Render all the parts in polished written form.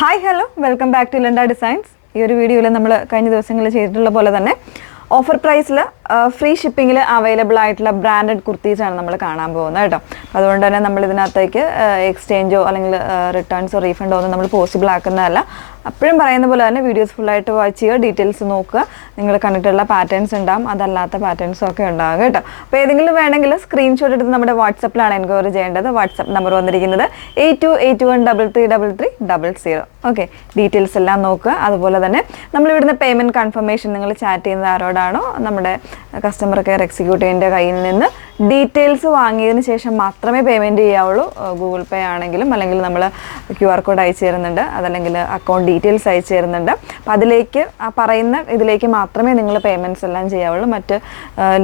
Hi, hello, welcome back to Linda Designs. This video is offer price free shipping available branded kurtis exchange or returns or refund possible appuram parayunna pole thanne videos full aayittu watch cheya details nokka ningal kandittulla patterns undam adallaatha patterns okke undavum ketta appo edengilum venengil screenshot eduthu nammade WhatsApp lana enquiry cheyendathu WhatsApp number vandirikkunnathu 8281333300 okay details ella nokka adupole thanne nammal ividunna payment confirmation ningal chat cheyyunnathu aarodano nammade customer care executive inde kayil ninnu details vaangiyadinu shesham maatrame payment cheyyavullu Google Pay aanengilum allengil nammal QR code ayichu therunnuണ്ട് അതല്ലെങ്കിൽ account details അയച്ചു തരുന്നുണ്ട് അപ്പോൾ അതിലേക്ക് ആ പറയുന്ന ഇതിലേക്ക് മാത്രമേ നിങ്ങൾ പേയ്മെന്റ്സ് എല്ലാം ചെയ്യാവുള്ളൂ മറ്റ്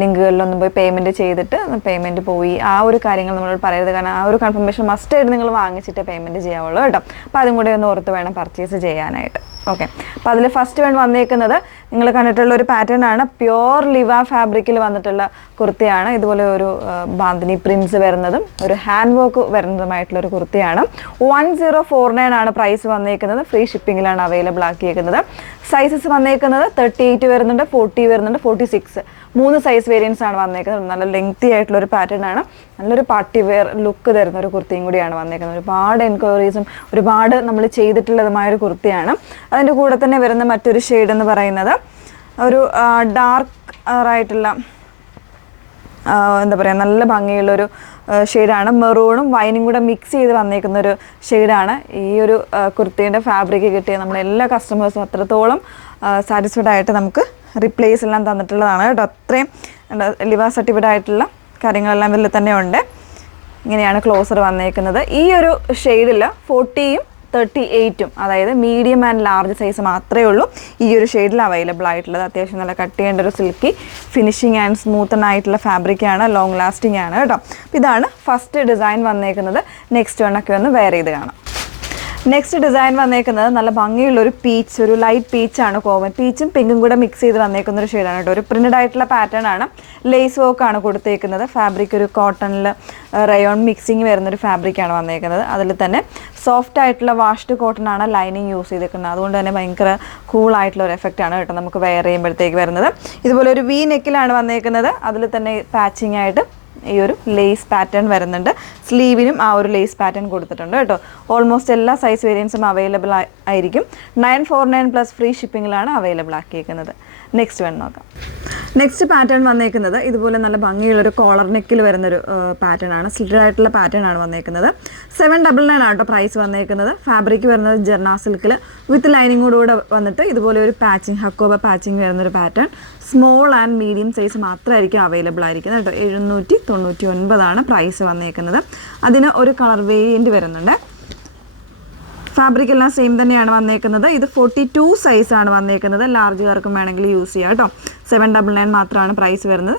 ലിങ്കുകളിലൊന്നും പോയി പേയ്മെന്റ് ചെയ്തിട്ട് പേയ്മെന്റ് പോയി ആ ഒരു കാര്യങ്ങൾ നമ്മൾ പറയരുത് കാരണം ആ ഒരു കൺഫർമേഷൻ മസ്റ്റ് ആയിട്ട് നിങ്ങൾ വാങ്ങിച്ചിട്ട് പേയ്മെന്റ് ചെയ്യാവുള്ളൂ കേട്ടോ അപ്പോൾ അതും കൂടി ഒന്ന് ഓർത്ത് വേണം പർച്ചേസ് ചെയ്യാനായിട്ട് ഓക്കെ അപ്പോൾ അതിൽ ഫസ്റ്റ് വൺ വന്നേക്കുന്നത് നിങ്ങൾ കണ്ടിട്ടുള്ള ഒരു പാറ്റേൺ ആണ് പ്യുവർ ലിവ ഫാബ്രിക്കിൽ വന്നിട്ടുള്ള കുർത്തിയാണ് ഇതുപോലെ ഒരു ബാന്തിനി പ്രിന്റ്സ് വരുന്നതും ഒരു ഹാൻഡ് വർക്ക് വരുന്നതുമായിട്ടുള്ള ഒരു കുർത്തിയാണ് 1049 ആണ് പ്രൈസ് വന്നേക്കുന്നത് ഫ്രീ ഷിപ്പിംഗിലാണ് അവൈലബിൾ ആക്കിയിരിക്കുന്നത് സൈസസ് വന്നേക്കുന്നത് 38 വരുന്നുണ്ട് 40 വരുന്നുണ്ട് 46 മൂന്ന് സൈസ് വേരിയൻസ് ആണ് വന്നേക്കുന്നത് നല്ല ലെങ്തി ആയിട്ടുള്ള ഒരു പാറ്റേൺ ആണ് നല്ലൊരു പാർട്ടി വെയർ ലുക്ക് തരുന്ന ഒരു കുർത്തിയും കൂടിയാണ് വന്നേക്കുന്നത് ഒരുപാട് എൻക്വയറീസും ഒരുപാട് നമ്മൾ ചെയ്തിട്ടുള്ളതുമായ ഒരു കുർത്തിയാണ് അതിൻ്റെ കൂടെ തന്നെ വരുന്ന മറ്റൊരു ഷെയ്ഡ് എന്ന് പറയുന്നത് ഒരു ഡാർക്ക് ആയിട്ടുള്ള എന്താ പറയുക നല്ല ഭംഗിയുള്ളൊരു ഷെയ്ഡാണ് മെറൂണും വൈനും കൂടെ മിക്സ് ചെയ്ത് വന്നേക്കുന്ന ഒരു ഷെയ്ഡാണ് ഈ ഒരു കുർത്തീൻ്റെ ഫാബ്രിക് കിട്ടിയ നമ്മുടെ എല്ലാ കസ്റ്റമേഴ്സും അത്രത്തോളം സാറ്റിസ്ഫൈഡ് ആയിട്ട് നമുക്ക് റിപ്ലേസ് എല്ലാം തന്നിട്ടുള്ളതാണ് കേട്ടോ അത്രയും ലിവ സർട്ടിഫൈഡ് ആയിട്ടുള്ള കാര്യങ്ങളെല്ലാം ഇതിൽ തന്നെ ഉണ്ട് ഇങ്ങനെയാണ് ക്ലോസർ വന്നേക്കുന്നത് ഈ ഒരു ഷെയ്ഡിൽ 40യും 38ഉം അതായത് മീഡിയം ആൻഡ് ലാർജ് സൈസ് മാത്രമേ ഉള്ളൂ ഈ ഒരു ഷെയ്ഡിൽ അവൈലബിൾ ആയിട്ടുള്ളത് അത്യാവശ്യം നല്ല കട്ട് ചെയ്യേണ്ട ഒരു സിൽക്കി ഫിനിഷിങ് ആൻഡ് സ്മൂത്തൻ ആയിട്ടുള്ള ഫാബ്രിക്കാണ് ലോങ് ലാസ്റ്റിംഗ് ആണ് കേട്ടോ അപ്പോൾ ഇതാണ് ഫസ്റ്റ് ഡിസൈൻ വന്നേക്കുന്നത് നെക്സ്റ്റ് വണ്ണൊക്കെ ഒന്ന് വെയർ ചെയ്ത് കാണാം നെക്സ്റ്റ് ഡിസൈൻ വന്നേക്കുന്നത് നല്ല ഭംഗിയുള്ളൊരു പീച്ച് ഒരു ലൈറ്റ് പീച്ചാണ് കോമൺ പീച്ചും പിങ്കും കൂടെ മിക്സ് ചെയ്ത് വന്നേക്കുന്ന ഒരു ഷെയ്ഡാണ് കേട്ടോ ഒരു പ്രിന്റഡ് ആയിട്ടുള്ള പാറ്റേൺ ആണ് ലേസ് വർക്കാണ് കൊടുത്തേക്കുന്നത് ഫാബ്രിക് ഒരു കോട്ടണിൽ റയോൺ മിക്സിങ് വരുന്നൊരു ഫാബ്രിക്കാണ് വന്നേക്കുന്നത് അതിൽ തന്നെ സോഫ്റ്റ് ആയിട്ടുള്ള വാഷ്ഡ് കോട്ടൺ ആണ് ലൈനിങ് യൂസ് ചെയ്തേക്കുന്നത് അതുകൊണ്ട് തന്നെ ഭയങ്കര കൂളായിട്ടുള്ള ഒരു എഫക്റ്റ് ആണ് കേട്ടോ നമുക്ക് വെയർ ചെയ്യുമ്പോഴത്തേക്ക് വരുന്നത് ഇതുപോലെ ഒരു വി നെക്കിലാണ് വന്നേക്കുന്നത് അതിൽ തന്നെ പാച്ചിങ് ആയിട്ട് ഈ ഒരു ലേസ് പാറ്റേൺ വരുന്നുണ്ട് സ്ലീവിനും ആ ഒരു ലേസ് പാറ്റേൺ കൊടുത്തിട്ടുണ്ട് കേട്ടോ ഓൾമോസ്റ്റ് എല്ലാ സൈസ് വേരിയൻസും അവൈലബിൾ ആയിരിക്കും 949 പ്ലസ് ഫ്രീ ഷിപ്പിങ്ങിലാണ് അവൈലബിൾ ആക്കിയിരിക്കുന്നത് നെക്സ്റ്റ് വൺ നോക്കാം നെക്സ്റ്റ് പാറ്റേൺ വന്നേക്കുന്നത് ഇതുപോലെ നല്ല ഭംഗിയുള്ളൊരു കോളർ നെക്കിൽ വരുന്നൊരു പാറ്റേൺ ആണ് സ്ലിറ്റഡ് ആയിട്ടുള്ള പാറ്റേൺ ആണ് വന്നേക്കുന്നത് 799 ആണ് കേട്ടോ പ്രൈസ് വന്നേക്കുന്നത് ഫാബ്രിക് വരുന്നത് ജെർണ സിൽക്കിൽ വിത്ത് ലൈനിങ്ങോടുകൂടെ വന്നിട്ട് ഇതുപോലെ ഒരു പാച്ചിങ് ഹക്കോബ പാച്ചിങ് വരുന്നൊരു pattern small and medium size മാത്രമായിരിക്കും അവൈലബിൾ ആയിരിക്കുന്നത് കേട്ടോ 799 പ്രൈസ് വന്നേക്കുന്നത് അതിന് ഒരു കളർ വേരിയൻറ്റ് വരുന്നുണ്ട് ഫാബ്രിക് എല്ലാം സെയിം തന്നെയാണ് വന്നേക്കുന്നത് ഇത് 42 സൈസാണ് വന്നേക്കുന്നത് ലാർജുകാർക്കും വേണമെങ്കിൽ യൂസ് ചെയ്യാം കേട്ടോ 799 മാത്രമാണ് പ്രൈസ് വരുന്നത്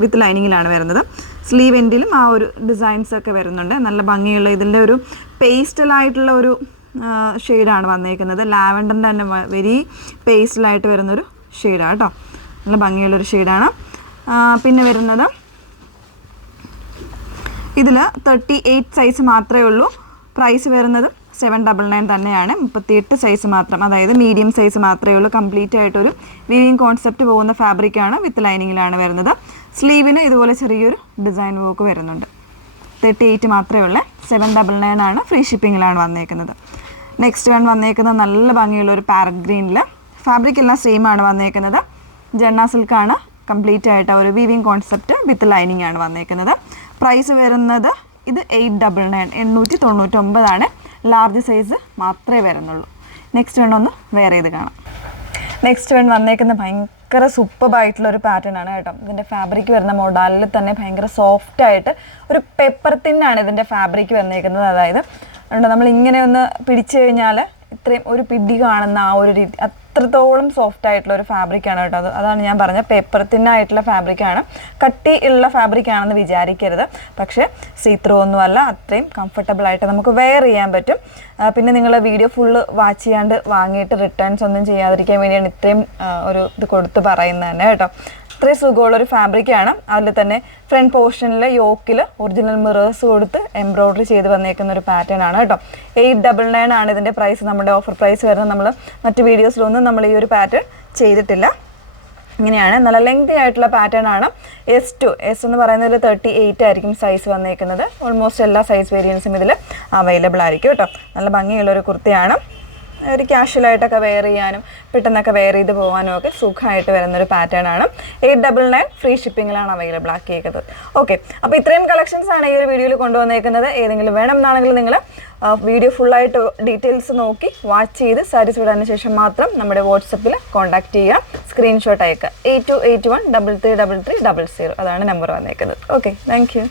വിത്ത് ലൈനിങ്ങിലാണ് വരുന്നത് സ്ലീവ് എൻഡിലും ആ ഒരു ഡിസൈൻസ് ഒക്കെ വരുന്നുണ്ട് നല്ല ഭംഗിയുള്ള ഇതിൻ്റെ ഒരു പേസ്റ്റലായിട്ടുള്ള ഒരു ഷെയ്ഡാണ് വന്നേക്കുന്നത് ലാവൻഡറിൻ്റെ തന്നെ വെരി പേസ്റ്റലായിട്ട് വരുന്നൊരു ഷെയ്ഡാണ് കേട്ടോ നല്ല ഭംഗിയുള്ളൊരു ഷെയ്ഡാണ് പിന്നെ വരുന്നത് ഇതിൽ 38 സൈസ് മാത്രമേ ഉള്ളൂ പ്രൈസ് വരുന്നത് 799 തന്നെയാണ് 38 സൈസ് മാത്രം അതായത് മീഡിയം സൈസ് മാത്രമേ ഉള്ളൂ കംപ്ലീറ്റ് ആയിട്ടൊരു വീവിങ് കോൺസെപ്റ്റ് പോകുന്ന ഫാബ്രിക്കാണ് വിത്ത് ലൈനിങ്ങിലാണ് വരുന്നത് സ്ലീവിന് ഇതുപോലെ ചെറിയൊരു ഡിസൈൻ വർക്ക് വരുന്നുണ്ട് 38 മാത്രമേ ഉള്ളൂ 799 ആണ് ഫ്രീ ഷിപ്പിങ്ങിലാണ് വന്നേക്കുന്നത് നെക്സ്റ്റ് വൺ വന്നേക്കുന്നത് നല്ല ഭംഗിയുള്ള ഒരു പാരറ്റ് ഗ്രീനിൽ ഫാബ്രിക് എല്ലാം സെയിം ആണ് വന്നേക്കുന്നത് ജെർണ സിൽക്കാണ് കംപ്ലീറ്റ് ആയിട്ട് ഒരു വീവിങ് കോൺസെപ്റ്റ് വിത്ത് ലൈനിങ് ആണ് വന്നേക്കുന്നത് പ്രൈസ് വരുന്നത് ഇത് 899 ആണ് ലാർജ് സൈസ് മാത്രമേ വരുന്നുള്ളൂ നെക്സ്റ്റ് വൺ ഒന്ന് വെയർ ചെയ്ത് കാണാം നെക്സ്റ്റ് വൺ വന്നേക്കുന്ന ഭയങ്കര സൂപ്പറായിട്ടുള്ള ഒരു പാറ്റേൺ ആണ് കേട്ടോ ഇതിൻ്റെ ഫാബ്രിക് വരുന്ന മോഡലിൽ തന്നെ ഭയങ്കര സോഫ്റ്റ് ആയിട്ട് ഒരു പെപ്പർ തിന്നാണ് ഇതിൻ്റെ ഫാബ്രിക് വന്നേക്കുന്നത് അതായത് നമ്മൾ ഇങ്ങനെ ഒന്ന് പിടിച്ചു കഴിഞ്ഞാൽ ഇത്രയും ഒരു പിടി കാണുന്ന ആ ഒരു രീതി അത്രത്തോളം സോഫ്റ്റ് ആയിട്ടുള്ള ഒരു ഫാബ്രിക്കാണ് കേട്ടോ അതാണ് ഞാൻ പറഞ്ഞ പേപ്പർ തിന്നായിട്ടുള്ള ഫാബ്രിക്കാണ് കട്ടി ഉള്ള ഫാബ്രിക്കാണെന്ന് വിചാരിക്കരുത് പക്ഷേ സീത്രൂ ഒന്നുമല്ല അത്രയും കംഫർട്ടബിൾ ആയിട്ട് നമുക്ക് വെയർ ചെയ്യാൻ പറ്റും പിന്നെ നിങ്ങൾ വീഡിയോ ഫുള്ള് വാച്ച് ചെയ്യാണ്ട് വാങ്ങിയിട്ട് റിട്ടേൺസ് ഒന്നും ചെയ്യാതിരിക്കാൻ വേണ്ടിയാണ് ഇത്രയും ഒരു ഇത് കൊടുത്ത് പറയുന്നത് തന്നെ കേട്ടോ ഇത്രയും സുഖമുള്ളൊരു ഫാബ്രിക്കാണ്. അതിൽ തന്നെ ഫ്രണ്ട് പോർഷനിൽ യോക്കിൽ ഒറിജിനൽ മിറേഴ്സ് കൊടുത്ത് എംബ്രോയ്ഡറി ചെയ്ത് വന്നേക്കുന്ന ഒരു പാറ്റേൺ ആണ് കേട്ടോ. 899 ആണ് ഇതിൻ്റെ പ്രൈസ്. നമ്മുടെ ഓഫർ പ്രൈസ് വരുന്നത്. നമ്മൾ മറ്റ് വീഡിയോസിലൊന്നും നമ്മൾ ഈ ഒരു പാറ്റേൺ ചെയ്തിട്ടില്ല. ഇങ്ങനെയാണ്, നല്ല ലെങ്തി ആയിട്ടുള്ള പാറ്റേൺ ആണ്. S2 എന്ന് പറയുന്നതിൽ 38 ആയിരിക്കും സൈസ് വന്നേക്കുന്നത്. ഓൾമോസ്റ്റ് എല്ലാ സൈസ് വേരിയൻസും ഇതിൽ അവൈലബിൾ ആയിരിക്കും കേട്ടോ. നല്ല ഭംഗിയുള്ളൊരു കുർത്തിയാണ്. ഒരു ക്യാഷ്വലായിട്ടൊക്കെ വെയർ ചെയ്യാനും പെട്ടെന്നൊക്കെ വെയർ ചെയ്ത് പോകാനും ഒക്കെ സുഖമായിട്ട് വരുന്നൊരു പാറ്റേൺ ആണ്. 899 ഫ്രീ ഷിപ്പിങ്ങിലാണ് അവൈലബിൾ ആക്കിയേക്കുന്നത്. ഓക്കെ, അപ്പോൾ ഇത്രയും കളക്ഷൻസ് ആണ് ഈ ഒരു വീഡിയോയിൽ കൊണ്ടുവന്നേക്കുന്നത്. ഏതെങ്കിലും വേണം എന്നാണെങ്കിൽ നിങ്ങൾ വീഡിയോ ഫുള്ളായിട്ട് ഡീറ്റെയിൽസ് നോക്കി വാച്ച് ചെയ്ത് സാറ്റിസ്ഫൈഡ് ആയതിനു ശേഷം മാത്രം നമ്മുടെ വാട്സപ്പിൽ കോൺടാക്ട് ചെയ്യുക. സ്ക്രീൻഷോട്ട് അയക്കുക. 8281 333300 അതാണ് നമ്പർ വന്നേക്കുന്നത്. Okay, thank you.